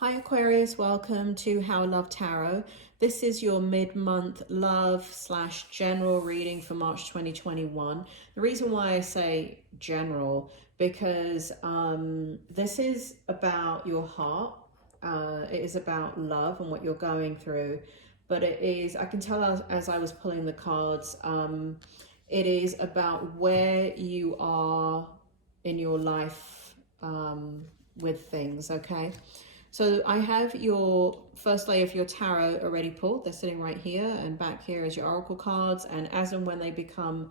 Hi Aquarius, welcome to How Love Tarot. This is your mid-month love / general reading for March 2021. The reason why I say general, because this is about your heart. It is about love and what you're going through. But it is, I can tell as I was pulling the cards, it is about where you are in your life with things, okay? So I have your first layer of your tarot already pulled. They're sitting right here, and back here is your oracle cards. And as and when they become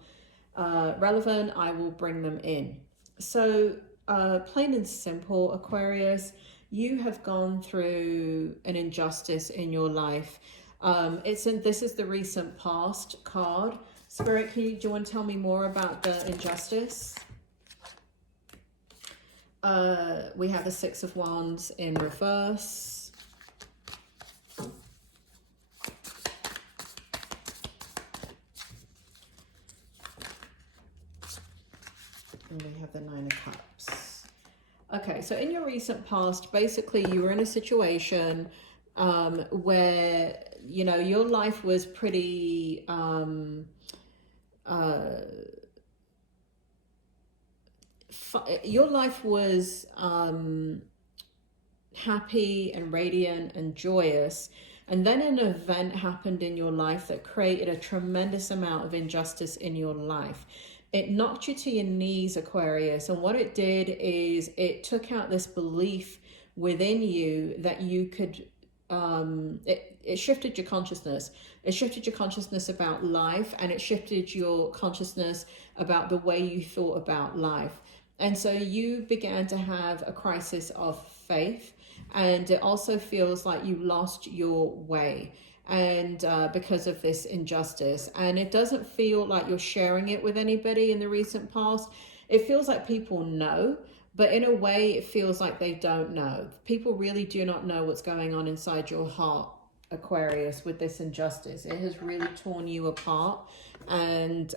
relevant, I will bring them in. So plain and simple, Aquarius, you have gone through an injustice in your life. This is the recent past card. Spirit, do you want to tell me more about the injustice? We have the Six of Wands in reverse. And we have the Nine of Cups. Okay, so in your recent past, basically you were in a situation where, you know, your life was pretty your life was happy and radiant and joyous, and then an event happened in your life that created a tremendous amount of injustice in your life. It knocked you to your knees, Aquarius, and what it did is it took out this belief within you that you could it shifted your consciousness. It shifted your consciousness about life, and it shifted your consciousness about the way you thought about life. And so you began to have a crisis of faith, and it also feels like you lost your way, and because of this injustice. And it doesn't feel like you're sharing it with anybody in the recent past. It feels like people know, but in a way it feels like they don't know. People really do not know what's going on inside your heart, Aquarius, with this injustice. It has really torn you apart, and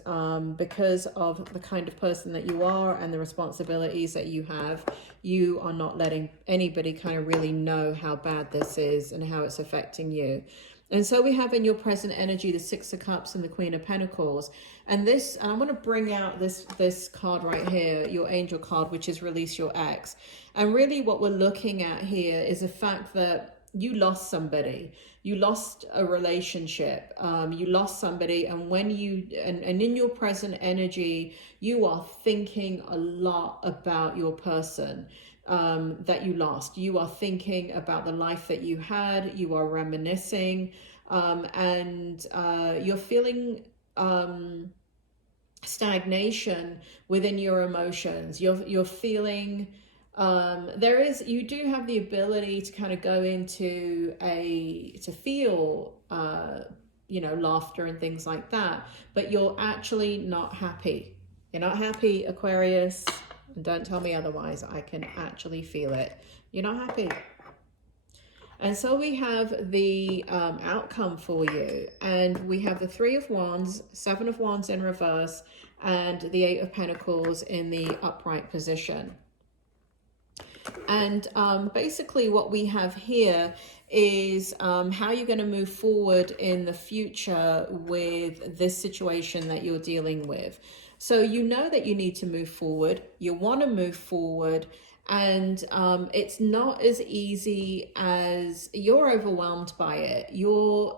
because of the kind of person that you are and the responsibilities that you have, you are not letting anybody kind of really know how bad this is and how it's affecting you. And so we have in your present energy the Six of Cups and the Queen of Pentacles. And this, I'm going to bring out this card right here, your angel card, which is Release Your Ex. And really what we're looking at here is the fact that you lost somebody. You lost a relationship. You lost somebody. And when you, and in your present energy, you are thinking a lot about your person that you lost. You are thinking about the life that you had. You are reminiscing, and you're feeling stagnation within your emotions. You're feeling you do have the ability to kind of go into to feel you know, laughter and things like that, but you're actually not happy. You're not happy, Aquarius. And don't tell me otherwise. I can actually feel it. You're not happy. And so we have the outcome for you. And we have the Three of Wands, Seven of Wands in reverse, and the Eight of Pentacles in the upright position. And basically what we have here is how you're going to move forward in the future with this situation that you're dealing with. So you know that you need to move forward, you want to move forward, and it's not as easy as you're overwhelmed by it. You're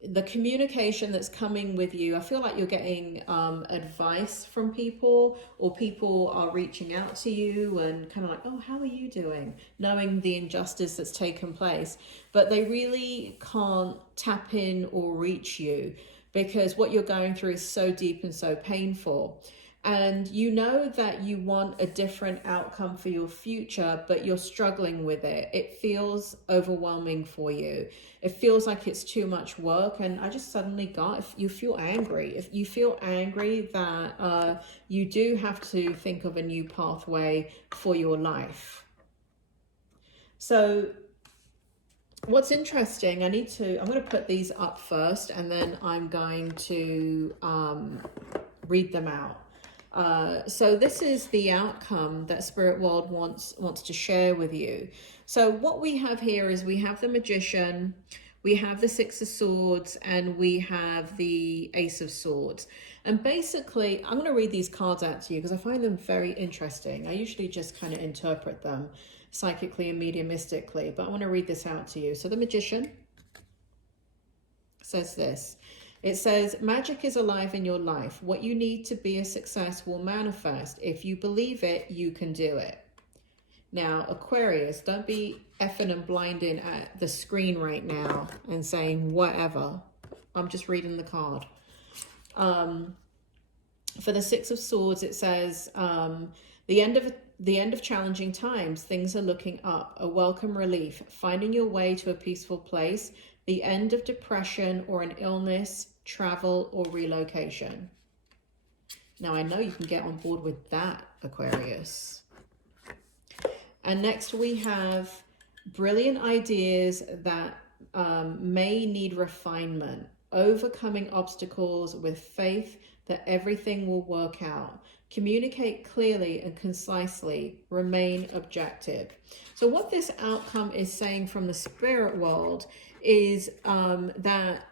the communication that's coming with you, I feel like you're getting advice from people, or people are reaching out to you and kind of like, oh, how are you doing? Knowing the injustice that's taken place, but they really can't tap in or reach you because what you're going through is so deep and so painful. And you know that you want a different outcome for your future, but you're struggling with it. It feels overwhelming for you. It feels like it's too much work. And I just suddenly got, if you feel angry, if you feel angry that you do have to think of a new pathway for your life. So what's interesting, I'm going to put these up first, and then I'm going to read them out. So this is the outcome that Spirit World wants to share with you. So what we have here is we have the Magician, we have the Six of Swords, and we have the Ace of Swords. And basically, I'm going to read these cards out to you because I find them very interesting. I usually just kind of interpret them psychically and mediumistically, but I want to read this out to you. So the Magician says this. It says, magic is alive in your life. What you need to be a success will manifest. If you believe it, you can do it. Now, Aquarius, don't be effing and blinding at the screen right now and saying whatever. I'm just reading the card. For the Six of Swords, it says, the end of challenging times, things are looking up, a welcome relief, finding your way to a peaceful place, the end of depression or an illness, travel or relocation. Now, I know you can get on board with that, Aquarius. And next we have brilliant ideas that may need refinement, overcoming obstacles with faith that everything will work out. Communicate clearly and concisely, remain objective. So what this outcome is saying from the spirit world is that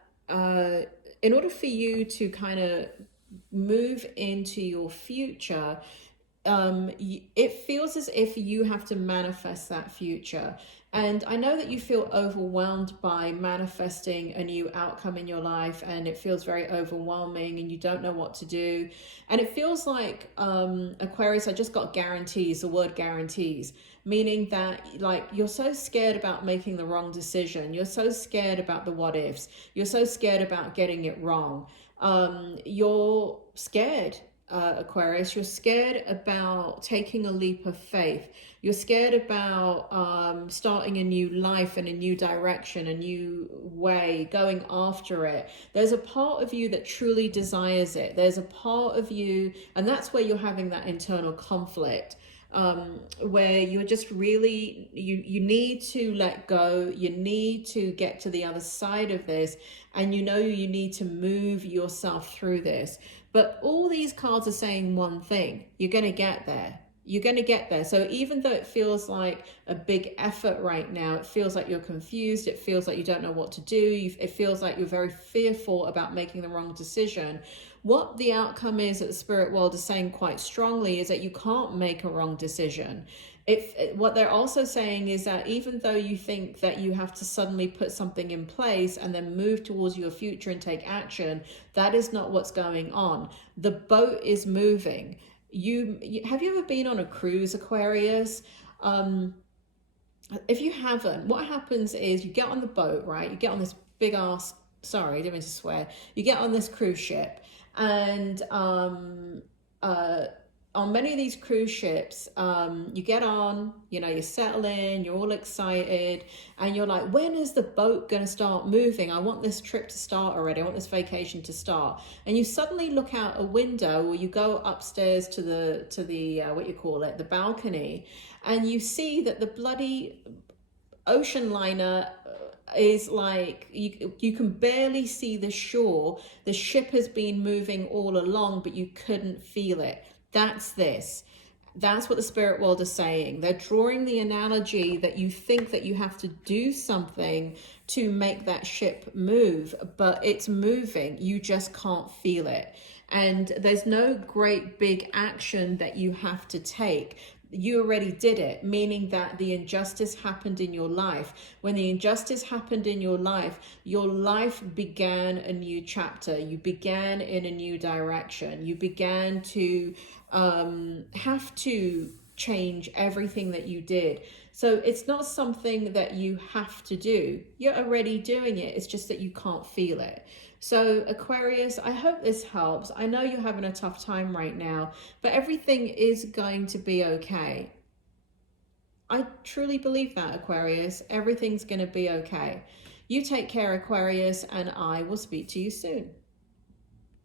in order for you to kind of move into your future, it feels as if you have to manifest that future. And I know that you feel overwhelmed by manifesting a new outcome in your life, and it feels very overwhelming and you don't know what to do. And it feels like, Aquarius, I just got guarantees, the word guarantees, meaning that like you're so scared about making the wrong decision. You're so scared about the what ifs. You're so scared about getting it wrong. You're scared. Aquarius, you're scared about taking a leap of faith. You're scared about starting a new life and a new direction, a new way, going after it. There's a part of you that truly desires it. There's a part of you, and that's where you're having that internal conflict, where you're just really, you need to let go. You need to get to the other side of this, and you know you need to move yourself through this. But all these cards are saying one thing: you're going to get there. You're going to get there. So even though it feels like a big effort right now, it feels like you're confused, it feels like you don't know what to do, it feels like you're very fearful about making the wrong decision. What the outcome is that the spirit world is saying quite strongly is that you can't make a wrong decision. What they're also saying is that even though you think that you have to suddenly put something in place and then move towards your future and take action, that is not what's going on. The boat is moving. Have you ever been on a cruise, Aquarius? If you haven't, what happens is you get on the boat, right? You get on this big ass, sorry, I didn't mean to swear. You get on this cruise ship, and on many of these cruise ships, you get on, you know, you settle in, you're all excited, and you're like, when is the boat going to start moving? I want this trip to start already. I want this vacation to start. And you suddenly look out a window, or you go upstairs to the what you call it, the balcony, and you see that the bloody ocean liner is like, you can barely see the shore. The ship has been moving all along, but you couldn't feel it. That's this. That's what the spirit world is saying. They're drawing the analogy that you think that you have to do something to make that ship move, but it's moving. You just can't feel it. And there's no great big action that you have to take. You already did it, meaning that the injustice happened in your life. When the injustice happened in your life began a new chapter. You began in a new direction. You began to have to change everything that you did. So it's not something that you have to do. You're already doing it. It's just that you can't feel it. So Aquarius, I hope this helps. I know you're having a tough time right now, but everything is going to be okay. I truly believe that, Aquarius. Everything's going to be okay. You take care, Aquarius, and I will speak to you soon.